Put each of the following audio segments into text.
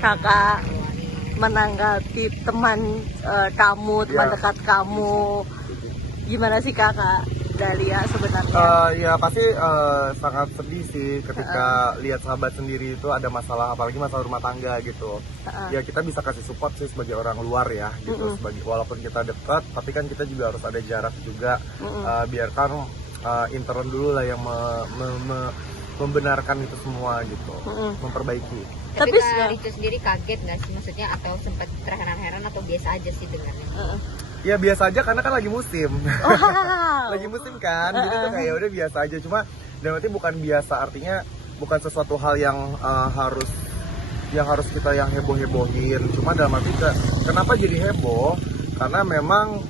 Kakak menanggapi teman kamu, teman dekat kamu, gimana sih Kakak Dahlia sebenarnya? Ya pasti sangat sedih sih ketika lihat sahabat sendiri itu ada masalah, apalagi masalah rumah tangga gitu. Ya kita bisa kasih support sih sebagai orang luar ya gitu, sebagai walaupun kita dekat, tapi kan kita juga harus ada jarak juga. Biarkan intern dulu lah yang membenarkan itu semua gitu, memperbaiki. Tapi Kak Rico sendiri kaget nggak sih, maksudnya, atau sempat terheran-heran atau biasa aja sih dengannya? Ya biasa aja karena kan lagi musim. Lagi musim kan, jadi tuh kayak udah biasa aja. Cuma dan berarti bukan biasa, artinya bukan sesuatu hal yang harus kita yang heboh-hebohin. Cuma dalam arti kenapa jadi heboh? Karena memang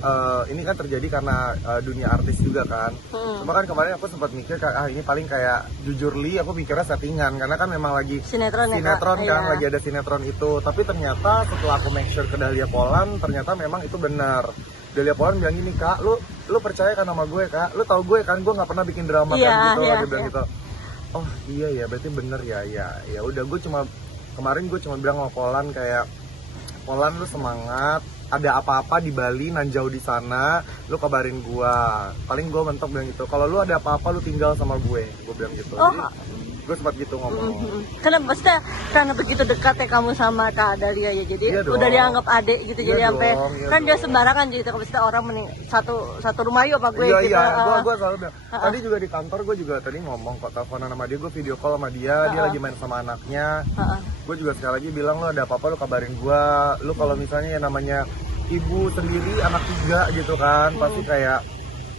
ini kan terjadi karena dunia artis juga kan. Cuma kan kemarin aku sempat mikir ini paling kayak jujur aku mikirnya settingan, karena kan memang lagi sinetron kan, lagi ada sinetron itu. Tapi ternyata setelah aku make sure ke Dahlia Poland, ternyata memang itu benar. Dahlia Poland bilang gini, Kak, lu percaya kan sama gue, Kak? Lu tahu gue kan, gue nggak pernah bikin drama kan gitu. Dia bilang gitu. Oh iya ya, berarti bener ya. Ya udah, kemarin gue cuma bilang sama Poland kayak, Poland lu semangat, ada apa-apa di Bali, nanjau di sana, lu kabarin gua. Paling gua mentok bilang gitu. Kalau lu ada apa-apa lu tinggal sama gue bilang gitu. Jadi, gue sempat gitu ngomong. Karena begitu dekat ya kamu sama Kak Dahlia ya, jadi udah dianggap adik gitu. Jadi sampai kan dia sembarangan gitu, maksudnya orang satu rumah yuk apa gue gitu. Gue selalu bilang. Tadi juga di kantor gue juga tadi ngomong kok, teleponan sama dia, gue video call sama dia, dia lagi main sama anaknya. Gue juga sekali lagi bilang, lu ada apa-apa lu kabarin gue. Lu kalau misalnya yang namanya ibu sendiri, anak 3 gitu kan, pasti kayak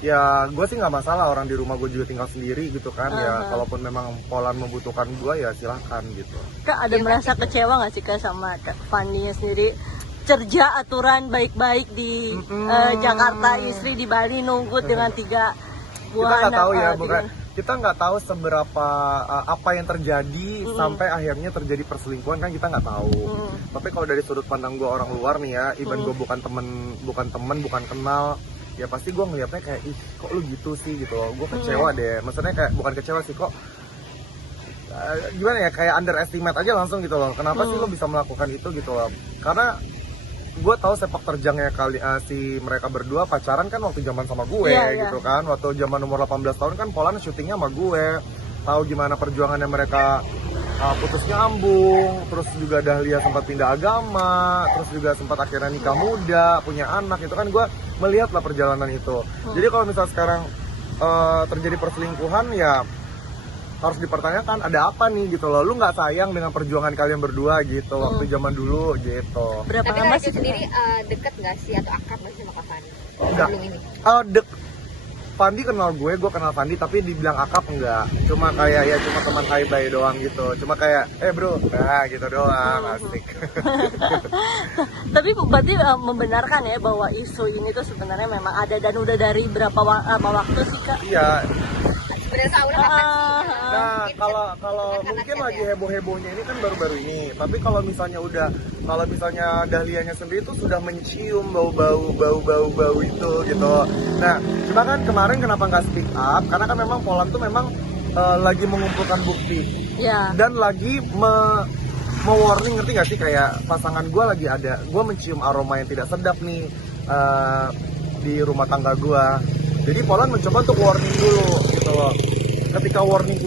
ya gue sih nggak masalah, orang di rumah gue juga tinggal sendiri gitu kan. Ya kalaupun memang Poland membutuhkan gue ya silahkan gitu. Kak ada merasa kecewa nggak sih Kak sama Fanny sendiri, kerja aturan baik-baik di Jakarta, istri di Bali nunggu dengan 3 buah kita nggak tahu ya, kita nggak tahu seberapa apa yang terjadi sampai akhirnya terjadi perselingkuhan kan, kita nggak tahu. Tapi kalau dari sudut pandang gue orang luar nih ya, even gue bukan temen kenal, ya pasti gue ngeliatnya kayak, ih kok lu gitu sih gitu loh. Gue kecewa deh, maksudnya kayak bukan kecewa sih, kok gimana ya, kayak underestimate aja langsung gitu loh. Kenapa sih lo bisa melakukan itu gitu loh. Karena gue tahu sepak terjangnya si mereka berdua pacaran kan waktu zaman sama gue gitu kan. Waktu zaman umur 18 tahun kan Poland syutingnya sama gue. Tahu gimana perjuangannya mereka putus nyambung, terus juga Dahlia sempat pindah agama, terus juga sempat akhirnya nikah muda, punya anak. Itu kan gue melihat lah perjalanan itu. Jadi kalau misal sekarang terjadi perselingkuhan, ya harus dipertanyakan ada apa nih gitu loh. Lu nggak sayang dengan perjuangan kalian berdua gitu waktu zaman dulu gitu. Berapa tapi lama sih sendiri deket nggak sih atau akrab nggak sih sama Kak Fanny? Enggak. Fandi kenal gue kenal Fandi, tapi dibilang akrab enggak. Cuma kayak cuma teman hai-bye doang gitu. Cuma kayak bro, gitu doang, asik. Tapi berarti membenarkan ya bahwa isu ini tuh sebenarnya memang ada, dan udah dari berapa waktu sih Kak? Iya. Nah, kalau mungkin lagi heboh-hebohnya ini kan baru-baru ini. Tapi kalau misalnya Dahlianya sendiri tuh sudah mencium bau itu gitu. Nah, cuma kan kemarin kenapa nggak speak up? Karena kan memang Poland tuh memang lagi mengumpulkan bukti dan lagi warning, ngerti nggak sih, kayak pasangan gue lagi ada, gue mencium aroma yang tidak sedap nih di rumah tangga gue. Jadi Poland mencoba untuk warning dulu gitu loh. Ketika warning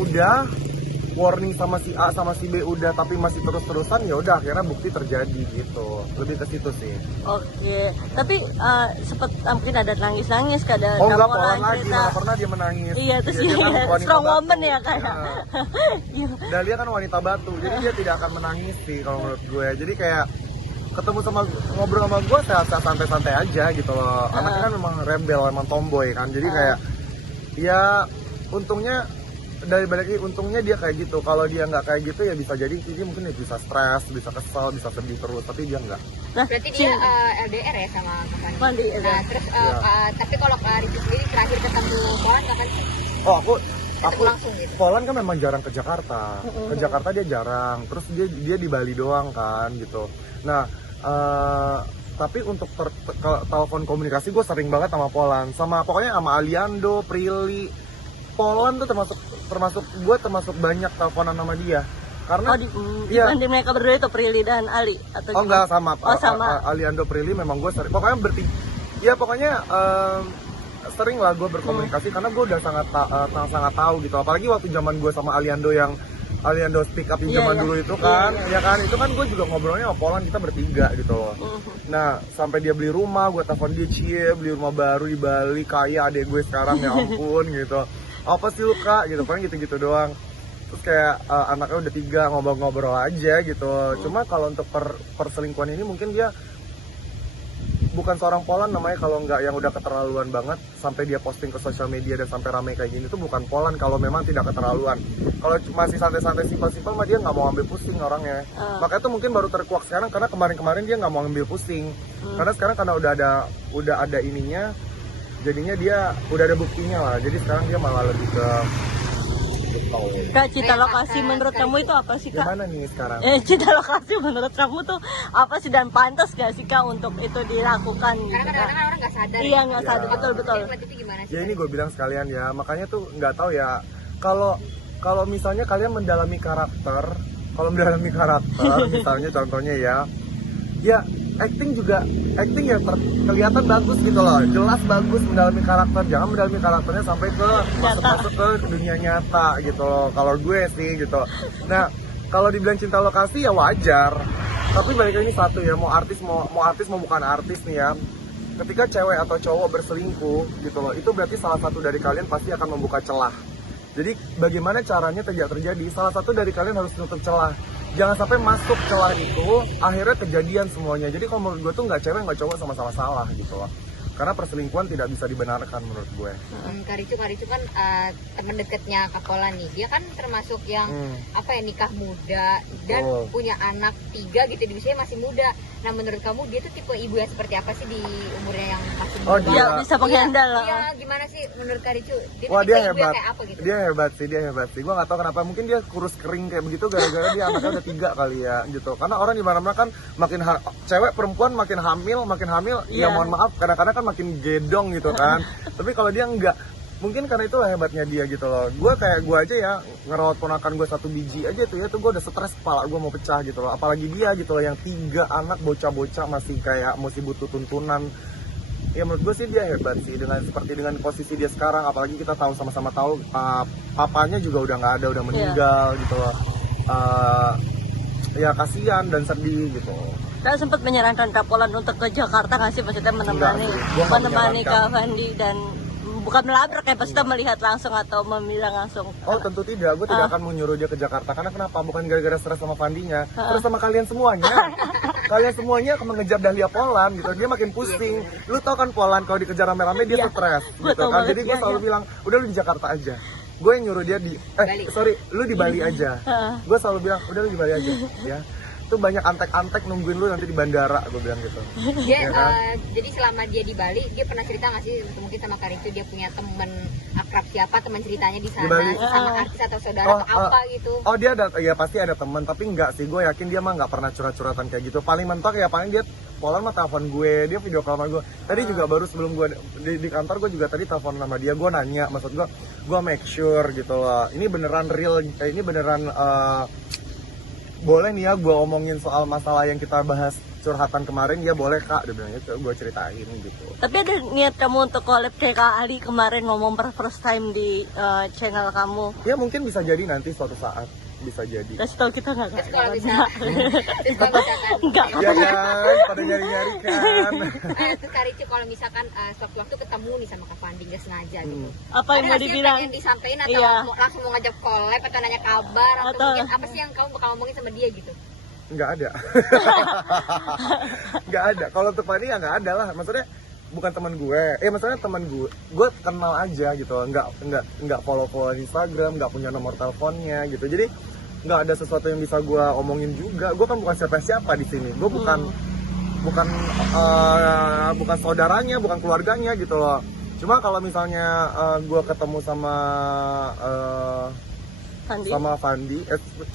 sama si A sama si B udah, tapi masih terus-terusan, ya udah akhirnya bukti terjadi gitu. Lebih ke situ sih. Oke. Tapi sempat mungkin ada nangis-nangis, ada enggak, Poland lagi nggak pernah dia menangis. Iya, terus dia kan strong woman ya kayak. Dahlia kan wanita batu, jadi dia tidak akan menangis sih kalau menurut gue. Jadi kayak ketemu ngobrol sama gue sehat-sehat, santai-santai aja gitu loh. Anaknya kan memang rebel, memang tomboy kan. Jadi kayak ya untungnya dia kayak gitu. Kalau dia nggak kayak gitu ya bisa jadi dia mungkin bisa stres, bisa kesel, bisa sedih terus. Tapi dia nggak. Nah, berarti dia LDR ya sama Kak Fanny. Nah, terus tapi kalau Kak Rico sendiri terakhir ketemu Poland kapan sih? Oh, aku langsung gitu. Poland kan memang jarang ke Jakarta. Ke Jakarta dia jarang. Terus dia di Bali doang kan gitu. Nah, tapi untuk telepon komunikasi gue sering banget sama Poland, pokoknya sama Aliando, Prilly. Poland tuh termasuk banyak teleponan sama dia. Karena dibanding mereka berdua itu Prilly dan Ali atau oh enggak sama. Oh sama. Aliando Prilly memang gue sering. Pokoknya pokoknya sering lah gue berkomunikasi karena gue udah sangat tahu gitu. Apalagi waktu zaman gue sama Aliando speak up yang zaman dulu itu kan, ya kan itu kan gue juga ngobrolnya sama Polan, kita bertiga gitu loh. Nah sampai dia beli rumah, gue telepon dia beli rumah baru di Bali, kaya adek gue sekarang ya ampun gitu. Apa sih lu kak gitu, paling gitu-gitu doang. Terus kayak anaknya udah 3 ngobrol-ngobrol aja gitu. Cuma kalau untuk perselingkuhan ini mungkin dia bukan seorang Polan namanya, kalau nggak yang udah keterlaluan banget sampai dia posting ke sosial media dan sampai ramai kayak gini tuh bukan Polan kalau memang tidak keterlaluan. Kalau masih santai-santai simpel-simpel mah dia nggak mau ambil pusing orangnya. Makanya tuh mungkin baru terkuak sekarang karena kemarin-kemarin dia nggak mau ambil pusing. Karena sekarang karena udah ada ininya, jadinya dia udah ada buktinya lah. Jadi sekarang dia malah lebih ke Kak, cita lokasi menurut kamu itu apa sih Kak? gimana nih sekarang? Cita lokasi menurut kamu tuh apa sih dan pantas gak sih Kak untuk itu dilakukan? Karena kadang-kadang orang nggak sadar. Iya nggak sadar, betul. Itu gimana sih? Ya ini gue bilang sekalian ya, makanya tuh nggak tahu ya. Kalau misalnya kalian mendalami karakter, misalnya contohnya ya acting ya kelihatan bagus gitu loh, jelas bagus mendalami karakter. Jangan mendalami karakternya sampai ke masuk ke dunia nyata gitu loh. Kalau gue sih gitu. Nah kalau dibilang cinta lokasi ya wajar. Tapi balik lagi satu ya, mau artis mau bukan artis nih ya. Ketika cewek atau cowok berselingkuh gitu loh, itu berarti salah satu dari kalian pasti akan membuka celah. Jadi bagaimana caranya tidak terjadi? Salah satu dari kalian harus nutup celah. Jangan sampai masuk celah itu, akhirnya kejadian semuanya. Jadi kalau menurut gue tuh nggak cewek nggak cowok sama-sama salah gitu loh. Karena perselingkuhan tidak bisa dibenarkan menurut gue. Karicu kan teman dekatnya Kak Polan nih. Dia kan termasuk yang nikah muda dan punya anak 3 gitu, di usianya masih muda. Nah menurut kamu dia tuh tipe ibu yang seperti apa sih di umurnya yang masih muda? Dia bisa menghandle lah. Iya, gimana sih menurut Karicu? Dia hebat. Kayak apa gitu? Dia hebat sih. Gue nggak tahu kenapa. Mungkin dia kurus kering kayak begitu gara-gara dia anaknya udah 3 kali ya gitu. Karena orang di mana-mana kan cewek perempuan makin hamil, ya mohon maaf kadang-kadang kan makin gedong gitu kan. Tapi kalau dia enggak, mungkin karena itulah hebatnya dia gitu loh. Gue aja ya ngerawat ponakan gue 1 biji aja tuh ya, tuh gue udah stres, kepala gue mau pecah gitu loh. Apalagi dia gitu loh yang 3 anak bocah-bocah masih kayak masih butuh tuntunan. Ya menurut gue sih dia hebat sih dengan posisi dia sekarang. Apalagi kita sama-sama tahu papanya juga udah nggak ada, udah meninggal gitu loh. Ya kasihan dan sedih gitu. Saya sempat menyarankan Kak Polan untuk ke Jakarta nggak sih, maksudnya menemani Kak Fandi dan bukan melabrak ya, maksudnya melihat langsung atau memilah langsung. Oh tentu tidak, gue tidak akan menyuruh dia ke Jakarta. Karena kenapa? Bukan gara-gara stres sama Fandinya, terus sama kalian semuanya. Kalian semuanya akan mengejar Dahlia Polan gitu, dia makin pusing. Lu tau kan Polan kalau dikejar rame-rame dia stres gitu kan. Jadi gue selalu bilang, udah lu di Jakarta aja. Gue yang nyuruh dia lu di Bali aja. Gue selalu bilang, udah lu di Bali aja ya. Itu banyak antek-antek nungguin lu nanti di bandara, gue bilang gitu. Dia, jadi selama dia di Bali, dia pernah cerita nggak sih mungkin sama Karicu dia punya temen akrab siapa, teman ceritanya di sana sama artis atau saudara atau apa gitu? Oh dia ada, ya pasti ada teman, tapi enggak sih, gue yakin dia mah nggak pernah curhat-curhatan kayak gitu. Paling mentok ya paling dia Polan mah telepon gue, dia video call sama gue. Tadi juga baru sebelum gue di kantor gue juga tadi telepon sama dia, gue nanya, maksud gue make sure gitu loh. Ini beneran real, ini beneran boleh nih ya gue omongin soal masalah yang kita bahas curhatan kemarin, ya boleh Kak, dia bilang itu, gue ceritain gitu. Tapi ada niat kamu untuk collab kayak Kak Ali kemarin ngomong first time di channel kamu? Ya mungkin bisa jadi nanti suatu saat, bisa jadi. Kasih tau kita nggak? Terus kalau misalkan nggak ya kan, pada nyari-nyari kan. Terus Karicu kalau misalkan waktu ketemu nih sama Kak Fandi nggak sengaja gitu, apa yang mau dibilang? Pengen disampaikan atau langsung mau ngajak collab atau nanya kabar atau mungkin apa sih yang kamu bakal ngomongin sama dia gitu? Nggak ada. Nggak ada. Kalau untuk Fandi ya nggak ada lah. Maksudnya bukan teman gue. Maksudnya teman gue kenal aja gitu. Nggak follow Instagram, nggak punya nomor teleponnya gitu. Jadi nggak ada sesuatu yang bisa gue omongin juga. Gue kan bukan siapa-siapa di sini. Gue bukan saudaranya, bukan keluarganya gitu loh. Cuma kalau misalnya gue ketemu sama Fandi,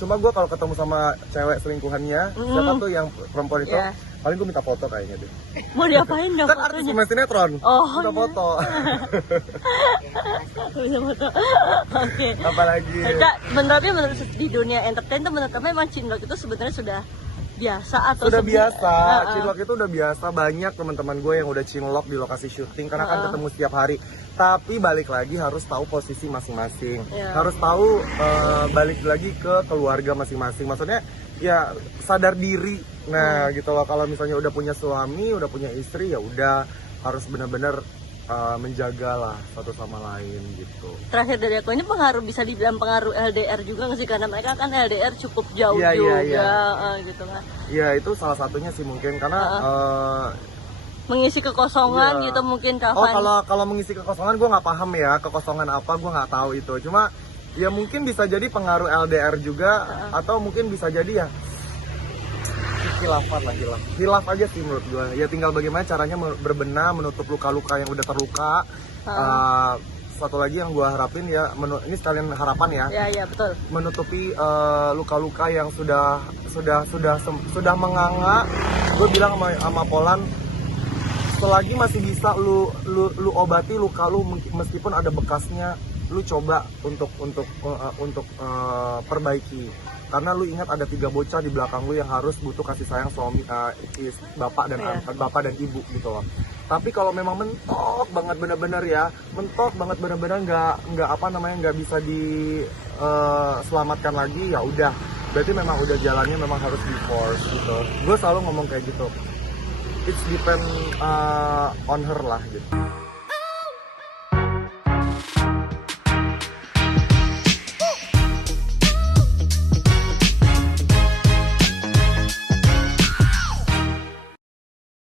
cuma gue kalau ketemu sama cewek selingkuhannya, siapa tuh yang perempuan itu, Paling gue minta foto kayaknya deh. Mau diapain nggak Kan artis fotonya? pemain sinetron. Oh, minta iya. foto. Bisa foto. Oke. Apalagi. Kak, menurut di dunia entertain tuh menurut kamu memang cinlok itu sebenarnya sudah biasa atau Sudah biasa, Heeh. cinlok itu udah biasa. Banyak teman-teman gue yang udah cinlok di lokasi syuting karena kan Heeh. ketemu setiap hari. Tapi balik lagi harus tahu posisi masing-masing. Iya. Harus tahu balik lagi ke keluarga masing-masing. Maksudnya ya sadar diri. Nah, gitu loh, kalau misalnya udah punya suami, udah punya istri, ya udah harus benar-benar menjagalah satu sama lain gitu. Terakhir dari aku, ini pengaruh, bisa dibilang pengaruh LDR juga nggak sih, karena mereka kan LDR cukup jauh Iya, juga iya. gitu kan, Ya itu salah satunya sih mungkin karena mengisi kekosongan Iya. gitu mungkin oh Kavan. kalau mengisi kekosongan gue nggak paham ya, kekosongan apa gue nggak tahu itu. Cuma ya mungkin bisa jadi pengaruh LDR juga atau mungkin bisa jadi ya khilafan lagi lah. Khilaf aja sih menurut gue. Ya tinggal bagaimana caranya berbenah, menutup luka-luka yang udah terluka. Satu lagi yang gue harapin ya, ini sekalian harapan ya. Ya betul. Menutupi luka-luka yang sudah menganga. Gue bilang sama Polan, selagi masih bisa lu obati luka lu, meskipun ada bekasnya, lu coba untuk perbaiki. Karena lu ingat ada 3 bocah di belakang lu yang harus butuh kasih sayang suami, bapak dan ibu gitu loh. Tapi kalau memang mentok banget bener-bener ya, nggak bisa diselamatkan lagi, ya udah. Berarti memang udah jalannya memang harus di force gitu. Gue selalu ngomong kayak gitu. It's depend on her lah gitu.